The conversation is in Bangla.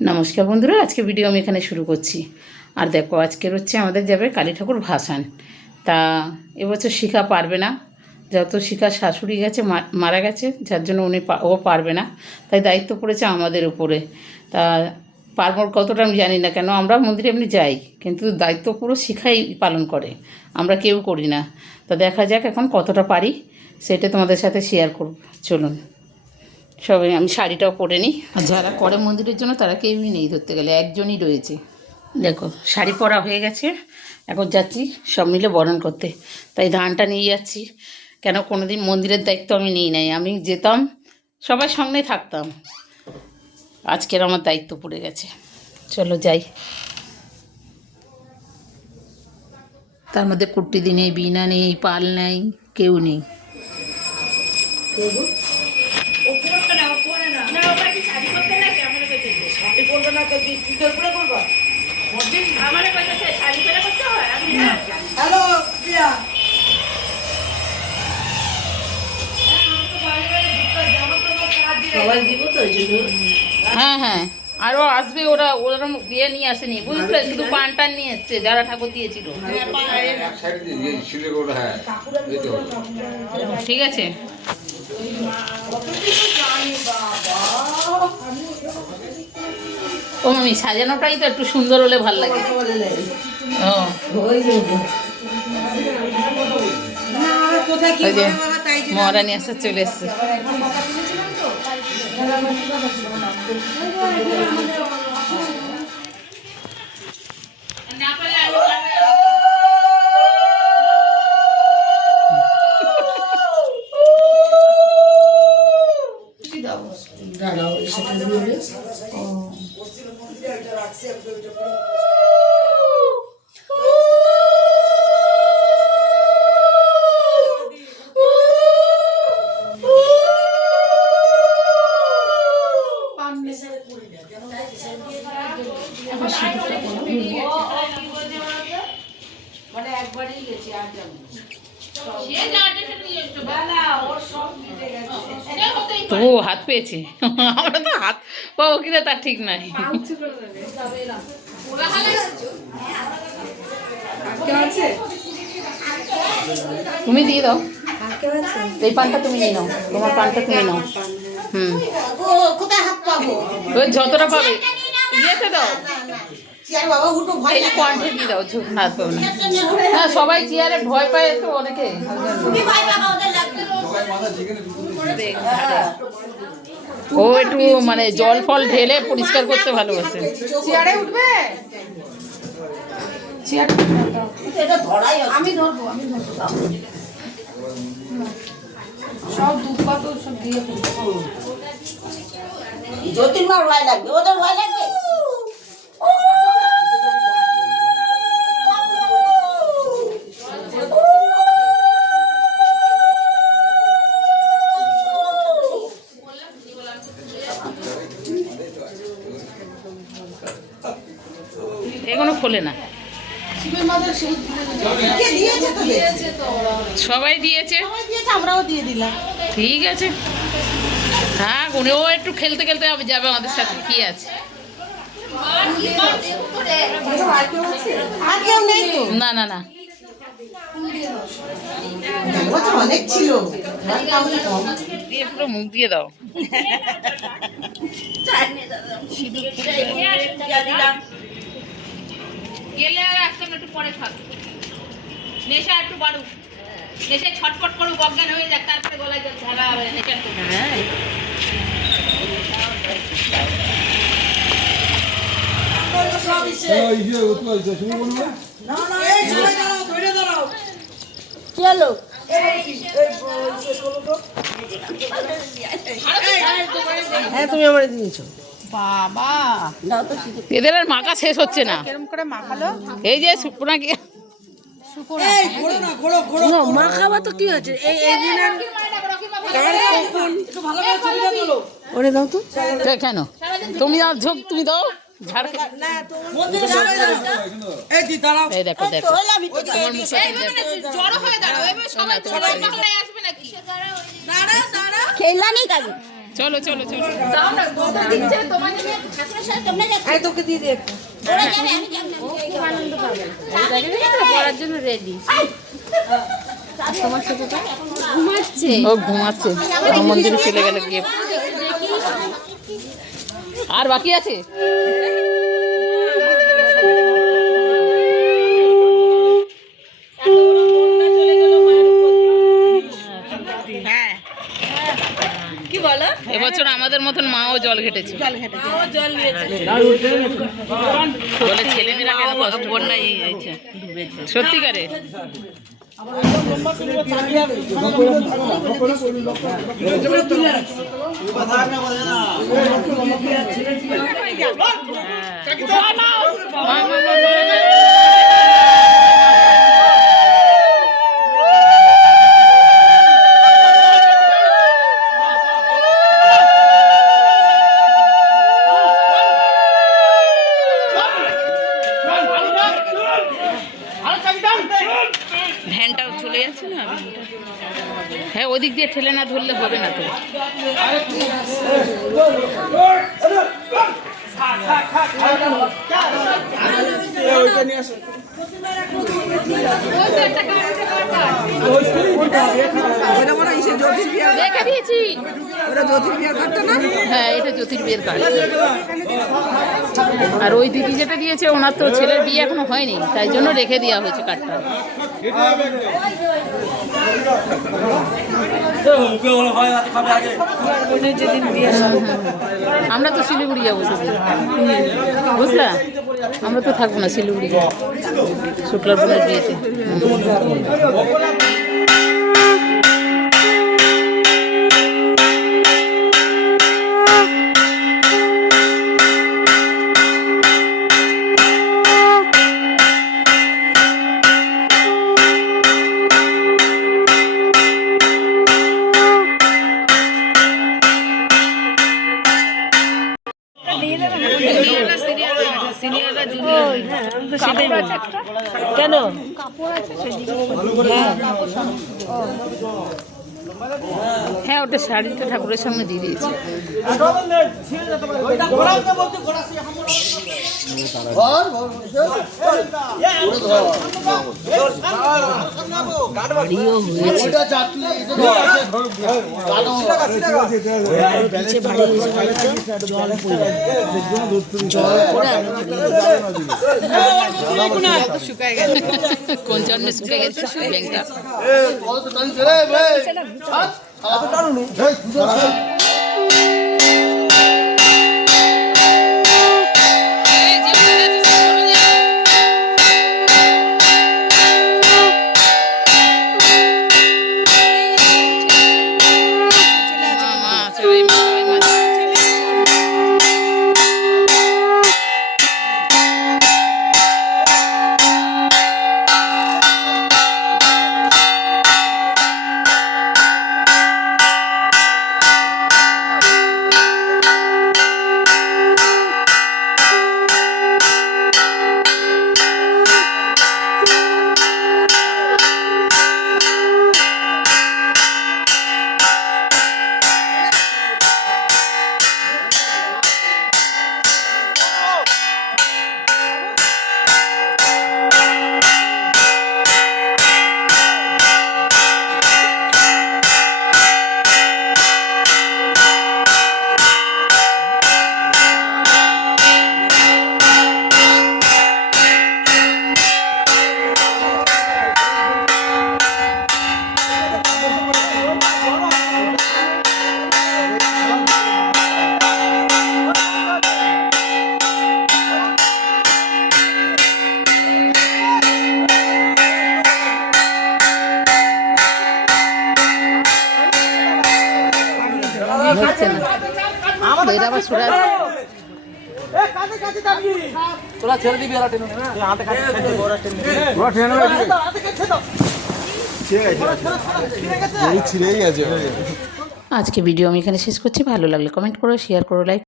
নমস্কার বন্ধুরা, আজকে ভিডিও আমি এখানে শুরু করছি। আর দেখো, আজকের হচ্ছে আমাদের যাবে কালী ঠাকুর ভাসান। তা এবছর শিখা পারবে না, যত শিখার শাশুড়ি গেছে মারা গেছে, যার জন্য ও পারবে না, তাই দায়িত্ব পড়েছে আমাদের উপরে। তা পারবো কতটা আমি জানি না, কেন আমরা মন্দিরে এমনি যাই, কিন্তু দায়িত্ব পুরো শিখাই পালন করে, আমরা কেউ করি না। তা দেখা যাক এখন কতটা পারি, সেটা তোমাদের সাথে শেয়ার করব। চলুন, সবাই আমি শাড়িটাও পরে নিই। আর যারা করে মন্দিরের জন্য তারা কেউই নেই, ধরতে গেলে একজনই রয়েছে। দেখো, শাড়ি পরা হয়ে গেছে, এখন যাচ্ছি সব মিলে বরণ করতে। তাই ধানটা নিয়ে যাচ্ছি, কেন কোনো দিন মন্দিরের দায়িত্ব আমি নিই নাই। আমি যেতাম, সবার সঙ্গে থাকতাম, আজকের আমার দায়িত্ব পড়ে গেছে। চলো যাই। তার মধ্যে কুট্টি নেই, বিনা নেই, পাল নেই, কেউ নেই। হ্যাঁ হ্যাঁ, আরও আসবে, ওরা ওরকম বিয়ে নিয়ে আসেনি, বুঝলে, শুধু পান টান নিয়ে এসছে যারা ঠাকুর দিয়েছিল। ঠিক আছে, ও মামি, সাজানোটাই তো একটু সুন্দর হলে ভাল লাগে। ওই যে মহারানী আসা চলে এসছে। তো হাত পেয়েছে, আমরা তো হাত পাবো কিনা তার ঠিক নাই। তুমি দিয়ে দাও, এই পানটা তুমি নিয়ে নাও, তোমার পানটা তুমি নাও। যতটা পাবে ইয়েতে দাও, কণ্ঠে দিয়ে দাও, হাত পাবো না। হ্যাঁ, সবাই চেয়ারে ভয় পায় তো অনেকে। ও একটু মানে জল ফল ঢেলে পরিষ্কার করতে ভালোবাসে। চেয়ারে উঠবে, আমি ধরবো, সব দুধ পাতো সব দিয়ে জ্যোতির্মার ভয় লাগবে, ওদের ভয় লাগবে। এগুলো খোলে না, সবাই দিয়েছে, আমরাও দিয়ে দিলাম। ঠিক আছে, হ্যাঁ, ও একটু খেলতে খেলতে যাবে আমাদের সাথে, কি আছে। না না না, অনেক ছিল, পুরো মুখ দিয়ে দাও। গেলে আর আসতাম, একটু পরে থাক, নেশা একটু বাড়ুক, নেশায় ছটফট করুক, অজ্ঞান হয়ে যাক, তারপরে গলায় ঝাড়া হবে নেশা। চলো, হ্যাঁ, তুমি আমার দিয়েছো বাবা। এদের আর মাখা শেষ হচ্ছে না, কেরম করে মাখালো, এই যে সুপনাকে মাখাবা তো কি হচ্ছে, ওরে দাও তো, কেন তুমি দাও, ঝোঁক তুমি দাও, ঝাড়। এই দেখো দেখো, তোমার মুখে খেললা নেই কাজে, চলো চলো চলো তোকে দিয়ে দিয়ে পড়ার জন্য রেডি। তোমার সাথে ঘুমাচ্ছে, ও ঘুমাচ্ছে, মন্দিরে চলে গেল গিয়ে। আর বাকি আছে? হ্যাঁ কি বলো, এবছর আমাদের মতন মাও জল ঘেটেছে, জল নিয়েছে বলে ছেলেমেয়েরা কেন কষ্ট বন্যায় ডুবেছে। সত্যিকারে ভ্যানটাও চলে যাচ্ছে না। হ্যাঁ, ওদিক দিয়ে ঠেলে না ধরলে হবে না তো। হ্যাঁ, এটা জ্যোতির্বিয়ের কার্ড। আর ওই দিদি যেটা দিয়েছে ওনার তো ছেলের বিয়ে এখনো হয়নি, তাই জন্য রেখে দেওয়া হয়েছে কার্ডটা। আমরা তো শিলিগুড়ি যাবো বুঝলা, আমরা তো থাকবো না শিলিগুড়ি শুক্লার বোনের বিয়েতে। কেন হ্যাঁ, ওটা শাড়িটা ঠাকুরের সামনে দিয়ে দিয়েছি। কোন জন্মে শুকে গেছে ব্যাংকটা। আজকে ভিডিও আমি এখানে শেষ করছি। ভালো লাগলে কমেন্ট করো, শেয়ার করো, লাইক